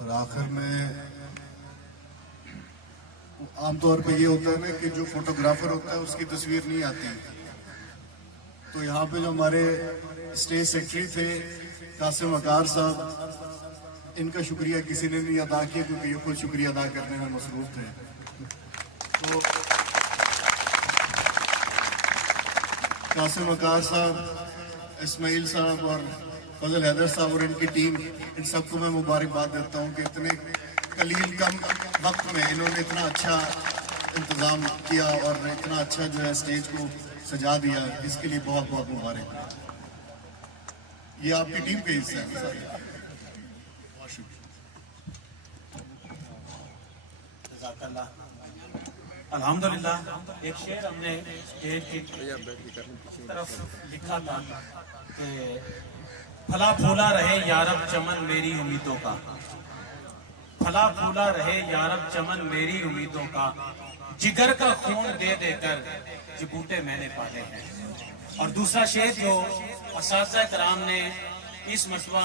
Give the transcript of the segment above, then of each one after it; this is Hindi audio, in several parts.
और आखिर में आमतौर पे ये होता है ना कि जो फोटोग्राफर होता है उसकी तस्वीर नहीं आती। तो यहाँ पे जो हमारे स्टेज सेक्रेटरी थे कासिम वकार साहब, इनका शुक्रिया किसी ने नहीं अदा किया क्योंकि ये खुद शुक्रिया अदा करने में मसरूफ थे। तो कासिम वकार साहब, इस्माइल साहब और फजल हैदर साहब और इनकी टीम, इन सबको मैं मुबारकबाद देता हूँ कि इतने कलील कम वक्त में इन्होंने इतना अच्छा इंतज़ाम किया और इतना अच्छा जो है स्टेज को सजा दिया। इसके लिए बहुत बहुत मुबारक। ये आपकी टीम का हिस्सा है। बहुत शुक्रिया। अल्हम्दुलिल्लाह। एक शेर हमने स्टेज की तरफ लिखा था कि फला फूला रहे यारब चमन मेरी उम्मीदों का, फला फूला रहे यारब चमन मेरी उम्मीदों का, जिगर का खून दे देकर जो बूटे मैंने पाले हैं। और दूसरा शेर जो असातिज़ा कराम ने इस मसवा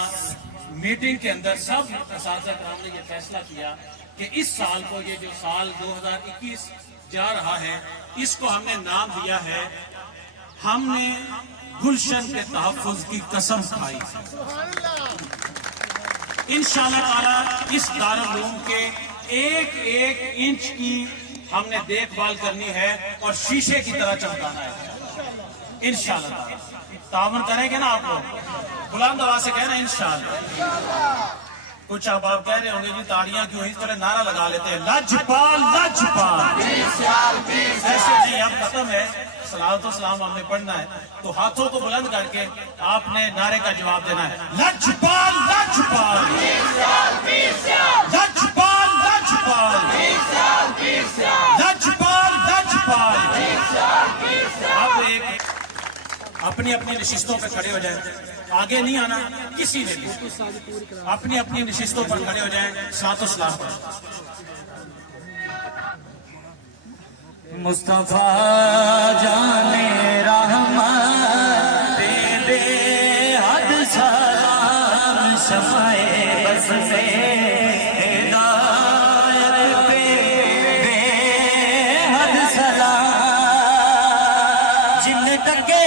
मीटिंग के अंदर सब असातिज़ा कराम ने ये फैसला किया कि इस साल को, ये जो साल 2021 जा रहा है, इसको हमने नाम दिया है हमने गुलशन के तहफ़्फ़ुज़ की कसम खाई। इंशाअल्लाह ताला इस दारुल उलूम के एक एक इंच की हमने देखभाल करनी है और शीशे की तरह चमकाना है इंशाअल्लाह ताला। तावन करेंगे ना आप लोग? बुलंद आवाज से कहना इंशाअल्लाह। कुछ अब आप कह रहे होंगे जी ताड़ियां क्यों, इस तरह नारा लगा लेते हैं लजपाल लजपाल। ऐसे नहीं, अब खत्म है, सलावत सलाम हमने पढ़ना है, तो हाथों को बुलंद करके आपने नारे का जवाब देना है लजपाल लजपाल लजपाल लजपाल लजपाल लजपाल। अब एक अपनी अपनी नशिस्तों पर खड़े हो जाए, आगे नहीं आना किसी ने भी, अपनी अपनी नशिस्तों पर खड़े हो जाए, सातों सलाम पर। मुस्तफा जाने रहमत दे दे हद सलाम शमाए बस से हिदायत पे दे हद सलाम जिन टके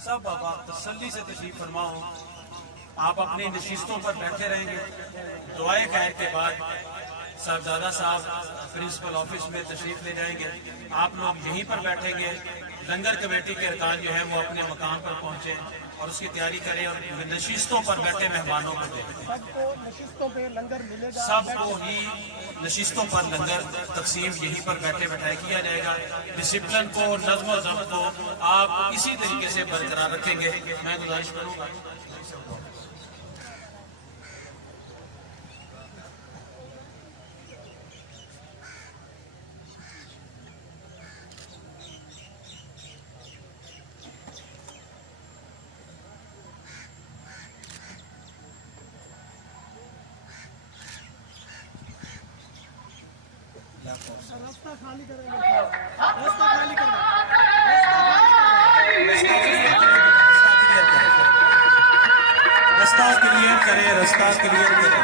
सब आप तसल्ली से तशरीफ फरमाओ। आप अपनी नशिस्तों पर बैठे रहेंगे। दुआए खैर के बाद साहबजादा साहब प्रिंसिपल ऑफिस में तशरीफ ले जाएंगे, आप लोग यहीं पर बैठेंगे। लंगर कमेटी के अरकान जो है वो अपने मकाम पर पहुंचे और उसकी तैयारी करें और नशिस्तों पर बैठे मेहमानों को दें। सबको नशिस्तों पे लंगर मिलेगा, सबको ही नशिस्तों पर लंगर तकसीम यहीं पर बैठे बैठाए किया जाएगा। डिसिप्लिन को, नज़्म व ज़ब्त को आप इसी तरीके से बरकरार रखेंगे। मैं गुजारिश करूंगा रास्ता खाली करेंगे, रास्ता खाली करना, रास्ता क्लियर करे, रास्ता क्लियर करे।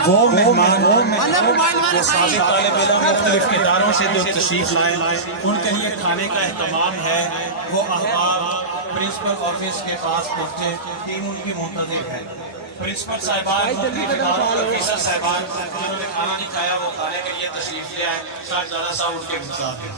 वो मेहमान जो साबिक तालिब इल्म मुख्तलिफ इदारों से जो तशरीफ लाए उनके लिए खाने का अहतमाम है। वो अहबाब प्रिंसिपल ऑफिस के पास पहुंचे, टीम उनकी मुंतजिर है। प्रिंसिपल साहिबान, मुख्तलिफ इदारों के ऑफिसर साहिबान जिन्होंने खाना नहीं खाया वो खाने के लिए तशरीफ ले आए। साहबजादा साहब उनके इंतजार हैं।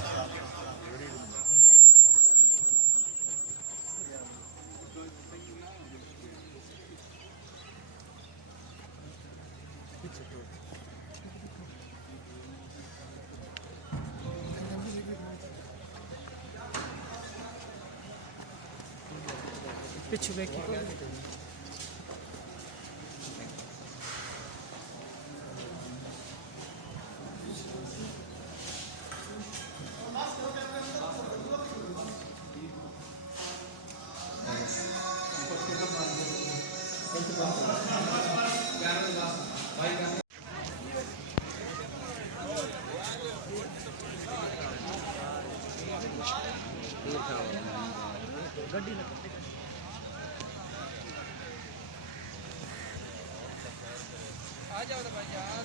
पीछे देखिए। आ जाओ भाई यार,